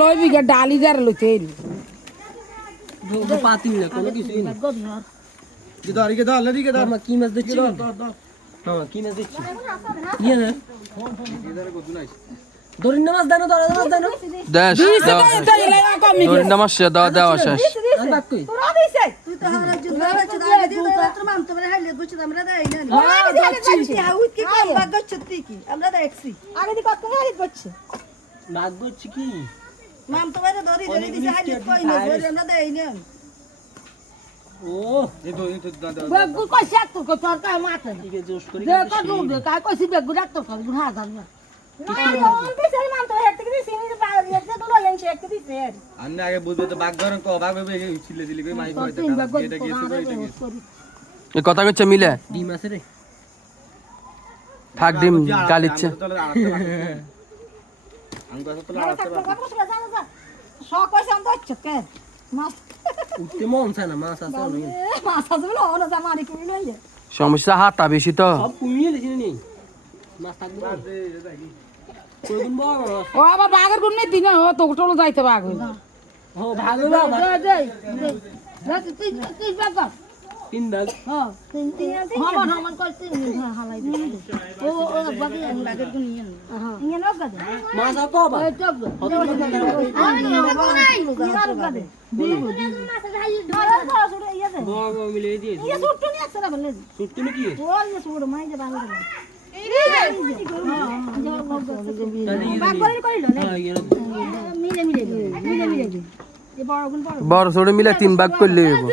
লইবি ডালি যার লইতে পাতি না কোনো কিছুই না কি মাছ দিচ্ছি হ্যাঁ কি মাছ দিচ্ছি ইয়ে না দরিন্না মাছ দানো দেশ দরিন্না মাছ দেওয়া শেষ তোরা দিছে তুই তো হারা যুদ্ধ হচ্ছে দাঁড়িয়ে দিয়ে তোর মাম তো বলে হাইলে গুছি আমরা দেই না হাউত কি কম ভাগ ছত্তি কি আমরা দেখছি আগে দি কত হাইলে গুছি ভাগ গুছি কি মাম তো বলে ধরি দিছে হাইলে কই না ধরে আমরা দেই না ও এই তো দাদা বেগু কইছে তোর কো তোর কাই মাথা ঠিক আছে জোশ করে দে কো দে কাই কইছি বেগু ডাক্তার কো গুড়া জান না আন্নে আগে বুঝবে তো বাঘ ধরন কো বাঘ ভাবে ছিলে দিলি কই মাই কইতে এটা গেছে এটা গেছে এই কথা কইছে মিলে ডিম আছে রে থাক ডিম গালিচ্ছে আমি কথা তো আড়াতে শখ কইছে আম দচ্ছে কে মাছ উঠতে মন চায় না মাছ আছে অনেক মাছ আছে বলে ওনা যা মারি কই লইলে সমস্যা হাতটা বেশি তো সব কমিয়ে দিছি নি মাছ থাকবে কয়গুণ বড় ও আবার বাগের গুণ নেই দিন ও তো চলো যাইতে বাগ হই ও ভালো না দে তুই বাগ তিন ভাগ হ্যাঁ হমান করতে হালাই ও বাগে বাগের গুণ নিয়ে হ্যাঁ নিয়ে নাও গাদে মাছ আছে বাবা ওই তো বড় মিলে দিয়ে ইয়ে সুট্টু নিয়ে আসছে না বলে সুট্টি কি ও ইয়ে সুড় মাই যে বাগ বড় ছোট মিলে 3 ভাগ করলে হইব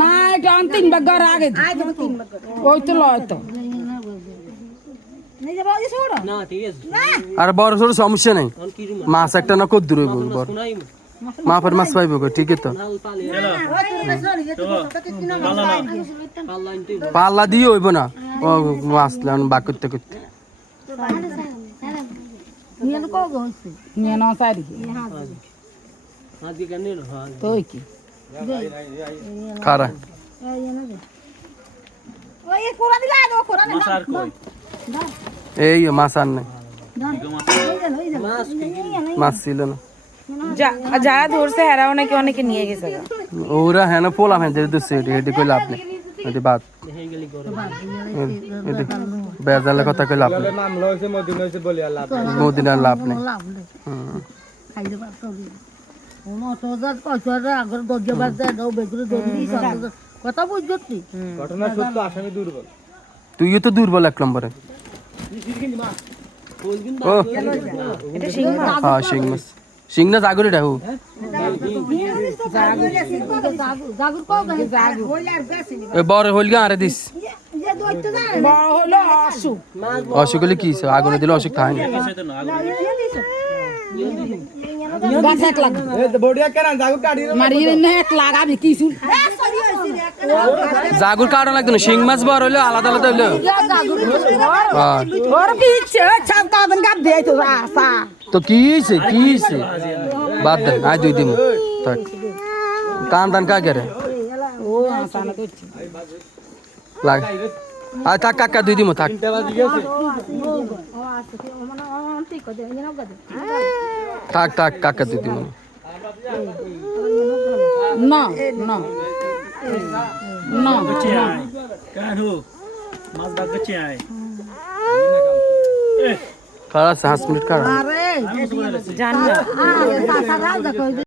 না এটা 3 ভাগ করার আগে ওই তো লয় তো না ঠিক আছে আর বড় ছোট সমস্যা নাই কোন কি রুম মাছ একটা না কত দূর হইব বড় কোনাই মাপের মাছ পাইব গো ঠিকই তো নাল পালে পাল্লা আনতে পাল্লা দিয়ে হইব না ও মাছ লান বাক করতে করতে নিয়ে নাও চারি হাত দিয়ে কেন নিল হ্যাঁ তো কি খারা মাছ আর কই এই মাছ আর নাই মাছ মাছ ছিল না যারা ধরছে হেরাও নাকি অনেকে নিয়ে গেছে ওরা হ্যাঁ না পোলা হ্যাঁ যেহেতু সেটি হেঁটে কই লাভ নেই এটি বাদ হয়ে গেলি গরম এটি বেজালের কথা কই লাভ নেই মামলা হইছে মদিনা হইছে বলি আর লাভ মদিনার লাভ নেই কথা বুঝছি ঘটনা সত্য আসামি দুর্বল তুইও তো দুর্বল 1 নম্বরে ও হ্যাঁ শিং মাছ শিং না জাগরে ডাহু এ বড় হইল আরে দিস বড় হলো আসু অসুখ হলে কি আগুনে দিলে অসুখ খায় না গাছ এক লাগ এ বড়িয়া কেন জাগু কাটি মারিয়ে না এক লাগাবি কিছু জাগুর কাটা লাগতো না শিং মাছ বড় হইলো আলাদা আলাদা হইলো ওর কি ইচ্ছে ছাপ কাবেন গাব দেই তো আসা তো কি হইছে বাদ দেন আই দুই দিন থাক কান দান কা করে ও আসা না করছি লাগ আই থাক কাকা দুই দিন থাক থাক কাকা দুই দিন না না না কারু মাছ ভাগ করছে আয় খারাপ 5 মিনিট খারাপ আরে জানি না